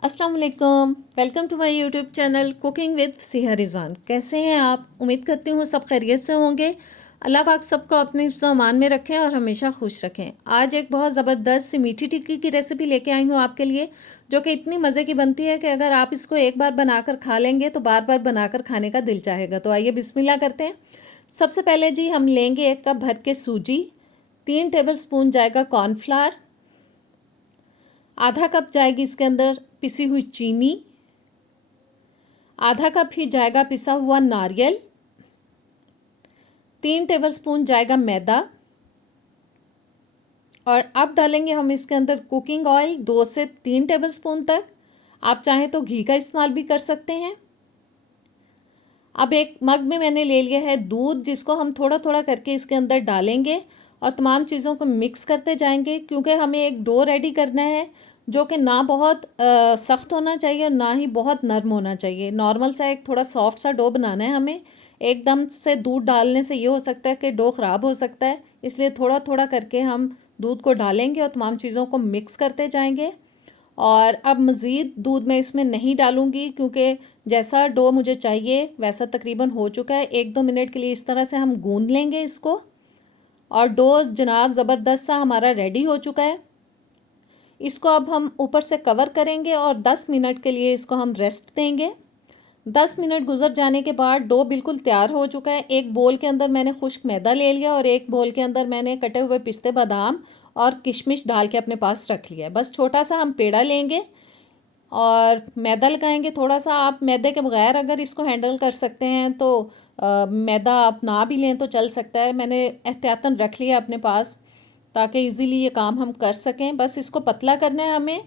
अस्सलाम वालेकुम, welcome to my YouTube channel cooking with Siha Rizwan. कैसे हैं आप? उम्मीद करती हूँ सब खैरियत से होंगे। अल्लाह पाक सबको अपने हिफ्ज़ व अमान में रखें और हमेशा खुश रखें। आज एक बहुत ज़बरदस्त सी मीठी टिक्की की रेसिपी लेके आई हूँ आपके लिए, जो कि इतनी मज़े की बनती है कि अगर आप इसको एक बार बनाकर खा लेंगे तो बार बार बनाकर खाने का दिल चाहेगा। तो आइए बिस्मिल्लाह करते हैं। सबसे पहले जी हम लेंगे 1 कप भर के सूजी, 3 टेबल स्पून जाएगा कॉर्नफ्लावर, आधा कप जाएगी इसके अंदर पिसी हुई चीनी, आधा कप ही जाएगा पिसा हुआ नारियल, 3 टेबलस्पून जाएगा मैदा और अब डालेंगे हम इसके अंदर कुकिंग ऑयल 2 से 3 टेबलस्पून तक। आप चाहें तो घी का इस्तेमाल भी कर सकते हैं। अब एक मग में मैंने ले लिया है दूध, जिसको हम थोड़ा थोड़ा करके इसके अंदर डालेंगे और तमाम चीज़ों को मिक्स करते जाएंगे, क्योंकि हमें एक डो रेडी करना है जो कि ना बहुत सख्त होना चाहिए और ना ही बहुत नरम होना चाहिए। नॉर्मल सा एक थोड़ा सॉफ्ट सा डो बनाना है हमें। एकदम से दूध डालने से ये हो सकता है कि डो ख़राब हो सकता है, इसलिए थोड़ा थोड़ा करके हम दूध को डालेंगे और तमाम चीज़ों को मिक्स करते जाएंगे। और अब मज़ीद दूध मैं इसमें नहीं डालूँगी, क्योंकि जैसा डो मुझे चाहिए वैसा तकरीबन हो चुका है। 1-2 मिनट के लिए इस तरह से हम गूंद लेंगे इसको और डो जनाब ज़बरदस्त सा हमारा रेडी हो चुका है। इसको अब हम ऊपर से कवर करेंगे और 10 मिनट के लिए इसको हम रेस्ट देंगे। 10 मिनट गुजर जाने के बाद डो बिल्कुल तैयार हो चुका है। एक बोल के अंदर मैंने खुश्क मैदा ले लिया और एक बोल के अंदर मैंने कटे हुए पिस्ते, बादाम और किशमिश डाल के अपने पास रख लिया है। बस छोटा सा हम पेड़ा लेंगे और मैदा लगाएंगे थोड़ा सा। आप मैदे के बगैर अगर इसको हैंडल कर सकते हैं तो मैदा आप ना भी लें तो चल सकता है। मैंने एहतियातन रख लिया अपने पास ताकि इजीली ये काम हम कर सकें। बस इसको पतला करना है हमें,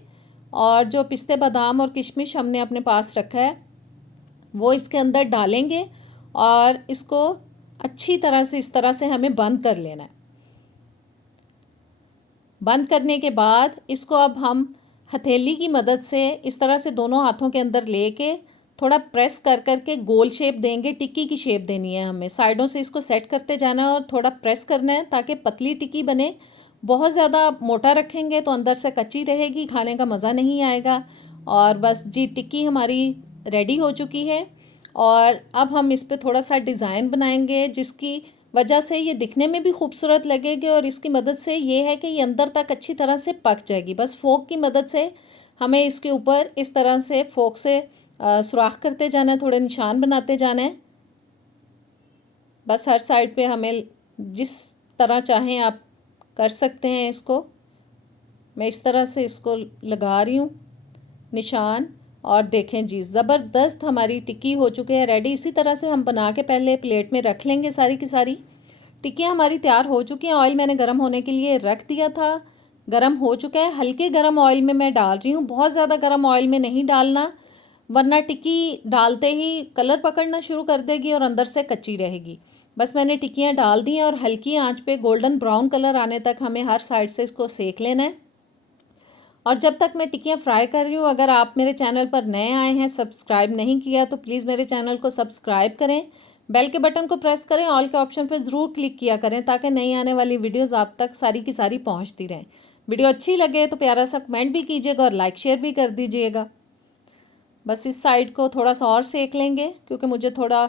और जो पिस्ते, बादाम और किशमिश हमने अपने पास रखा है वो इसके अंदर डालेंगे और इसको अच्छी तरह से इस तरह से हमें बंद कर लेना है। बंद करने के बाद इसको अब हम हथेली की मदद से इस तरह से दोनों हाथों के अंदर लेके थोड़ा प्रेस कर करके गोल शेप देंगे। टिक्की की शेप देनी है हमें। साइडों से इसको सेट करते जाना है और थोड़ा प्रेस करना है ताकि पतली टिक्की बने। बहुत ज़्यादा मोटा रखेंगे तो अंदर से कच्ची रहेगी, खाने का मज़ा नहीं आएगा। और बस जी, टिक्की हमारी रेडी हो चुकी है। और अब हम इस पर थोड़ा सा डिज़ाइन बनाएंगे, जिसकी वजह से ये दिखने में भी खूबसूरत लगेगी और इसकी मदद से ये है कि ये अंदर तक अच्छी तरह से पक जाएगी। बस फोक की मदद से हमें इसके ऊपर इस तरह से फोक से सुराख करते जाना है, थोड़े निशान बनाते जाना है। बस हर साइड पे हमें जिस तरह चाहें आप कर सकते हैं इसको। मैं इस तरह से इसको लगा रही हूँ निशान। और देखें जी, ज़बरदस्त हमारी टिक्की हो चुकी है रेडी। इसी तरह से हम बना के पहले प्लेट में रख लेंगे। सारी की सारी टिक्कियाँ हमारी तैयार हो चुकी हैं। ऑयल मैंने गर्म होने के लिए रख दिया था, गर्म हो चुका है। हल्के गर्म ऑयल में मैं डाल रही हूँ, बहुत ज़्यादा गर्म ऑयल में नहीं डालना, वरना टिक्की डालते ही कलर पकड़ना शुरू कर देगी और अंदर से कच्ची रहेगी। बस मैंने टिक्कियाँ डाल दी हैं और हल्की आंच पे गोल्डन ब्राउन कलर आने तक हमें हर साइड से इसको सेक लेना है। और जब तक मैं टिक्कियाँ फ्राई कर रही हूँ, अगर आप मेरे चैनल पर नए आए हैं, सब्सक्राइब नहीं किया तो प्लीज़ मेरे चैनल को सब्सक्राइब करें, बेल के बटन को प्रेस करें, ऑल के ऑप्शन पर ज़रूर क्लिक किया करें ताकि नई आने वाली वीडियोज़ आप तक सारी की सारी पहुँचती रहें। वीडियो अच्छी लगे तो प्यारा सा कमेंट भी कीजिएगा और लाइक शेयर भी कर दीजिएगा। बस इस साइड को थोड़ा सा और सेक लेंगे, क्योंकि मुझे थोड़ा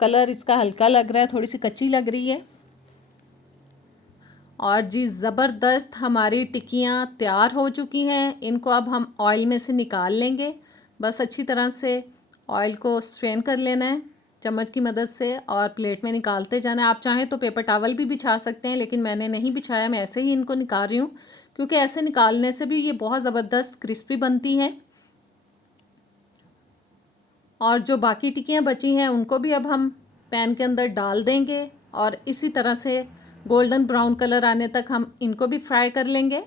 कलर इसका हल्का लग रहा है, थोड़ी सी कच्ची लग रही है। और जी, ज़बरदस्त हमारी टिक्कियाँ तैयार हो चुकी हैं। इनको अब हम ऑयल में से निकाल लेंगे। बस अच्छी तरह से ऑयल को स्ट्रेन कर लेना है चम्मच की मदद से और प्लेट में निकालते जाना है। आप चाहें तो पेपर टॉवल भी बिछा सकते हैं, लेकिन मैंने नहीं बिछाया, मैं ऐसे ही इनको निकाल रही हूँ, क्योंकि ऐसे निकालने से भी ये बहुत ज़बरदस्त क्रिस्पी बनती हैं। और जो बाकी टिक्कियाँ बची हैं उनको भी अब हम पैन के अंदर डाल देंगे और इसी तरह से गोल्डन ब्राउन कलर आने तक हम इनको भी फ्राई कर लेंगे।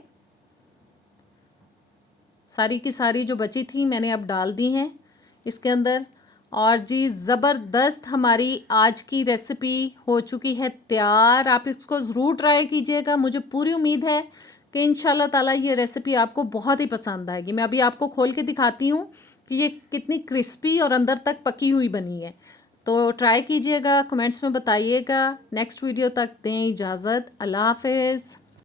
सारी की सारी जो बची थी मैंने अब डाल दी हैं इसके अंदर। और जी, ज़बरदस्त हमारी आज की रेसिपी हो चुकी है तैयार। आप इसको ज़रूर ट्राई कीजिएगा। मुझे पूरी उम्मीद है कि इंशाल्लाह ताला ये रेसिपी आपको बहुत ही पसंद आएगी। मैं अभी आपको खोल के दिखाती हूँ कि ये कितनी क्रिस्पी और अंदर तक पकी हुई बनी है। तो ट्राई कीजिएगा, कमेंट्स में बताइएगा। नेक्स्ट वीडियो तक दें इजाज़त। अल्लाह हाफ़िज़।